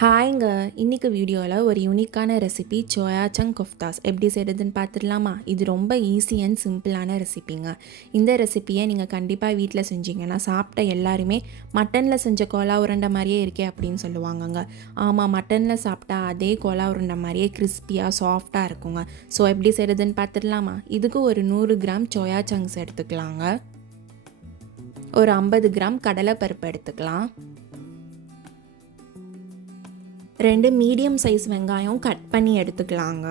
ஹாய்ங்க, இன்னைக்கு வீடியோவில் ஒரு யூனிக்கான ரெசிபி சோயாச்சங்க் கொஃப்தாஸ் எப்படி செய்கிறதுன்னு பார்த்துடலாமா? இது ரொம்ப ஈஸி அண்ட் சிம்பிளான ரெசிபிங்க. இந்த ரெசிப்பியை நீங்கள் கண்டிப்பாக வீட்டில் செஞ்சீங்கன்னா சாப்பிட்ட எல்லாருமே மட்டனில் செஞ்ச கோலா உருண்டை மாதிரியே இருக்கே அப்படின்னு சொல்லுவாங்கங்க. ஆமாம், மட்டனில் சாப்பிட்டா அதே கோலா உருண்டை மாதிரியே கிறிஸ்பியாக சாஃப்டாக இருக்குங்க. ஸோ எப்படி செய்கிறதுன்னு பார்த்துடலாமா? இதுக்கு ஒரு 100 கிராம் சோயா சங்க்ஸ் எடுத்துக்கலாங்க. ஒரு 50 கிராம் கடலைப்பருப்பு எடுத்துக்கலாம். 2 மீடியம் சைஸ் வெங்காயம் கட் பண்ணி எடுத்துக்கலாங்க.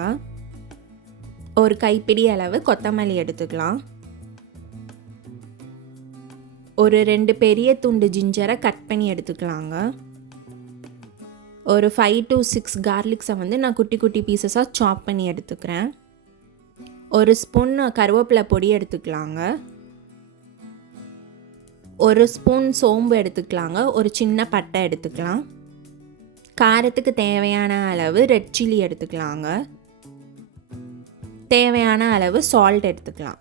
ஒரு கைப்பிடி அளவு கொத்தமல்லி எடுத்துக்கலாம். ஒரு 2 பெரிய துண்டு ஜிஞ்சரை கட் பண்ணி எடுத்துக்கலாங்க. ஒரு 5 to 6 கார்லிக்ஸை நான் குட்டி குட்டி பீசஸாக சாப் பண்ணி எடுத்துக்கிறேன். ஒரு ஸ்பூன் கருவேப்பிலை பொடி எடுத்துக்கலாங்க. ஒரு ஸ்பூன் சோம்பு எடுத்துக்கலாங்க. ஒரு சின்ன பட்டை எடுத்துக்கலாம். காரத்துக்கு தேவையான அளவு ரெட் சில்லி எடுத்துக்கலாங்க. தேவையான அளவு சால்ட் எடுத்துக்கலாம்.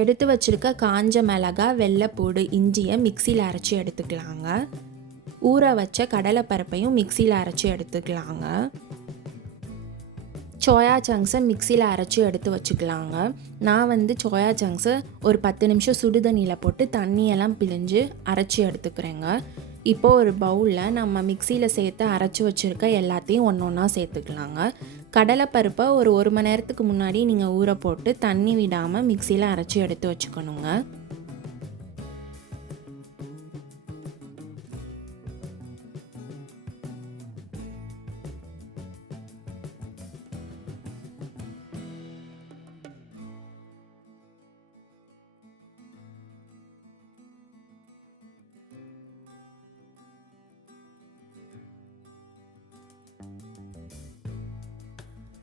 எடுத்து வச்சுருக்க காஞ்ச மிளகாய், வெள்ளைப்பூடு, இஞ்சியை மிக்சியில் அரைச்சி எடுத்துக்கலாங்க. ஊற வச்ச கடலைப்பருப்பையும் மிக்சியில் அரைச்சி எடுத்துக்கலாங்க. சோயா சங்க்ஸை மிக்சியில் அரைச்சி எடுத்து வச்சுக்கலாங்க. நான் சோயா சங்க்ஸை ஒரு 10 நிமிஷம் சுடுதண்ணியில் போட்டு தண்ணியெல்லாம் பிழிஞ்சு அரைச்சி எடுத்துக்கிறேங்க. இப்போது ஒரு பவுலில் நம்ம மிக்சியில் சேர்த்து அரைச்சி வச்சுருக்க எல்லாத்தையும் ஒன்று ஒன்றா சேர்த்துக்கலாங்க. கடலைப்பருப்பை ஒரு மணி நேரத்துக்கு முன்னாடி நீங்கள் ஊற போட்டு தண்ணி விடாமல் மிக்சியில் அரைச்சி எடுத்து வச்சுக்கணுங்க.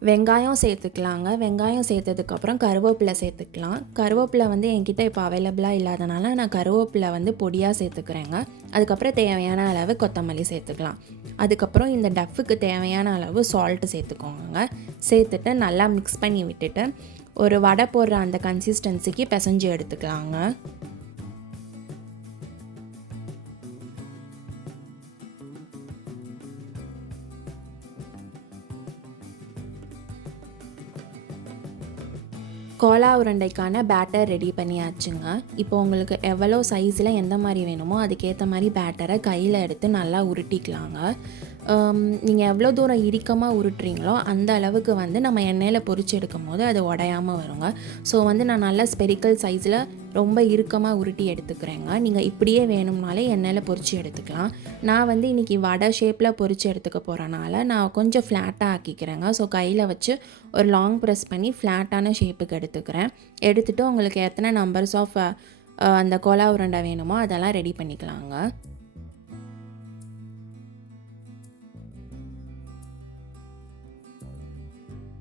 வெங்காயம் சேர்த்துக்கலாங்க. வெங்காயம் சேர்த்ததுக்கப்புறம் கருவேப்பிலை சேர்த்துக்கலாம். கருவேப்பிலை என்கிட்ட இப்போ அவைலபிளாக இல்லாதனால நான் கருவேப்பிலை பொடியாக சேர்த்துக்கிறேங்க. அதுக்கப்புறம் தேவையான அளவு கொத்தமல்லி சேர்த்துக்கலாம். அதுக்கப்புறம் இந்த டஃப்புக்கு தேவையான அளவு சால்ட்டு சேர்த்துக்கோங்க. சேர்த்துட்டு நல்லா மிக்ஸ் பண்ணி விட்டுட்டு ஒரு வடை போடுற அந்த கன்சிஸ்டன்சிக்கு பிசைஞ்சு எடுத்துக்கலாங்க. கோலா உருண்டைக்கான பேட்டர் ரெடி பண்ணியாச்சுங்க. இப்போ உங்களுக்கு எவ்வளோ சைஸில் எந்த மாதிரி வேணுமோ அதுக்கேற்ற மாதிரி பேட்டரை கையில் எடுத்து நல்லா உருட்டிக்கலாங்க. நீங்கள் எவ்வளோ தூரம் இறுக்கமாக உருட்டுறீங்களோ அந்த அளவுக்கு நம்ம எண்ணெயில் பொரிச்சு எடுக்கும் போது அது உடையாமல் வருங்க. ஸோ நான் நல்லா ஸ்பெரிக்கல் சைஸில் ரொம்ப இறுக்கமாக உருட்டி எடுத்துக்கிறேங்க. நீங்கள் இப்படியே வேணும்னாலே எண்ணெயில் பொரிச்சு எடுத்துக்கலாம். நான் இன்றைக்கி வடை ஷேப்பில் பொரிச்சு எடுத்துக்க போகிறனால நான் கொஞ்சம் ஃப்ளாட்டாக ஆக்கிக்கிறேங்க. ஸோ கையில் வச்சு ஒரு லாங் ப்ரெஸ் பண்ணி ஃப்ளாட்டான ஷேப்புக்கு எடுத்துக்கிறேன். எடுத்துகிட்டு உங்களுக்கு எத்தனை நம்பர்ஸ் ஆஃப் அந்த கோலா உருண்டை வேணுமோ அதெல்லாம் ரெடி பண்ணிக்கலாங்க.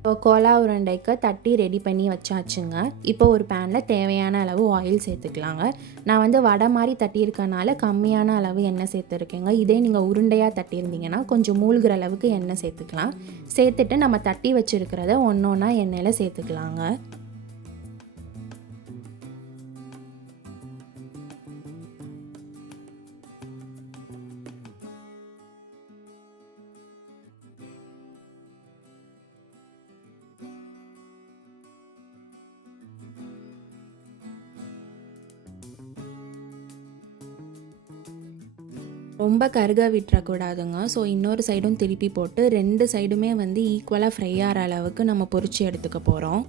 இப்போ கோலா உருண்டைக்கு தட்டி ரெடி பண்ணி வச்சாச்சுங்க. இப்போ ஒரு பேனில் தேவையான அளவு ஆயில் சேர்த்துக்கலாங்க. நான் வடை மாதிரி தட்டியிருக்கனால கம்மியான அளவு எண்ணெய் சேர்த்துருக்கேங்க. இதே நீங்கள் உருண்டையாக தட்டியிருந்தீங்கன்னா கொஞ்சம் மூழ்கிற அளவுக்கு எண்ணெய் சேர்த்துக்கலாம். சேர்த்துட்டு நம்ம தட்டி வச்சுருக்கிறத ஒன்று ஒன்றா எண்ணெயில் சேர்த்துக்கலாங்க. ரொம்ப கருக விட்டுறக்கூடாதுங்க. ஸோ இன்னொரு சைடும் திருப்பி போட்டு 2 சைடுமே ஈக்குவலாக ஃப்ரை ஆகிற அளவுக்கு நம்ம பொரிச்சு எடுத்துக்க போகிறோம்.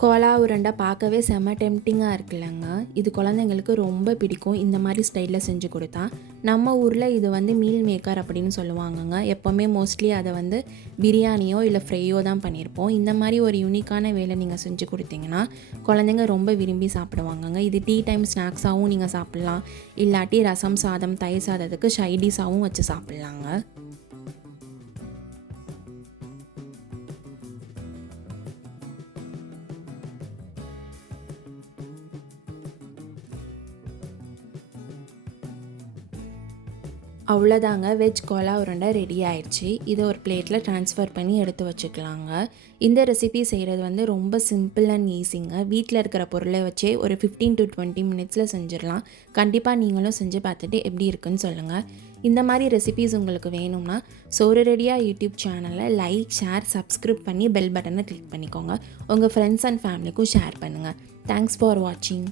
கோலா உருண்டை பார்க்கவே செம்ம டெம்டிங்காக இருக்குல்லங்க. இது குழந்தைங்களுக்கு ரொம்ப பிடிக்கும். இந்த மாதிரி ஸ்டைலில் செஞ்சு கொடுத்தா நம்ம ஊரில் இது மீல் மேக்கர் அப்படின்னு சொல்லுவாங்கங்க. எப்போவுமே மோஸ்ட்லி அதை பிரியாணியோ இல்லை ஃப்ரையோ தான் பண்ணியிருப்போம். இந்த மாதிரி ஒரு யூனிக்கான வேலை நீங்கள் செஞ்சு கொடுத்தீங்கன்னா குழந்தைங்க ரொம்ப விரும்பி சாப்பிடுவாங்கங்க. இது டீ டைம் ஸ்நாக்ஸாகவும் நீங்கள் சாப்பிட்லாம். இல்லாட்டி ரசம் சாதம், தயிர் சாதத்துக்கு ஷைடிஸாகவும் வச்சு சாப்பிட்லாங்க. அவ்வளோதாங்க, வெஜ் கோலா உருண்டை ரெடி ஆயிடுச்சு. இதை ஒரு பிளேட்டில் ட்ரான்ஸ்ஃபர் பண்ணி எடுத்து வச்சுக்கலாங்க. இந்த ரெசிபி செய்கிறது வந்து ரொம்ப சிம்பிள் அண்ட் ஈஸிங்க. வீட்டில் இருக்கிற பொருளை வச்சே ஒரு 15 to 20 மினிட்ஸில் செஞ்சிடலாம். கண்டிப்பாக நீங்களும் செஞ்சு பார்த்துட்டு எப்படி இருக்குன்னு சொல்லுங்கள். இந்த மாதிரி ரெசிபீஸ் உங்களுக்கு வேணும்னா சோறு-ரெடியா யூடியூப் சேனலை லைக், ஷேர், சப்ஸ்கிரைப் பண்ணி பெல் பட்டனை கிளிக் பண்ணிக்கோங்க. உங்கள் ஃப்ரெண்ட்ஸ் அண்ட் ஃபேமிலிக்கும் ஷேர் பண்ணுங்கள். தேங்க்ஸ் ஃபார் வாட்சிங்.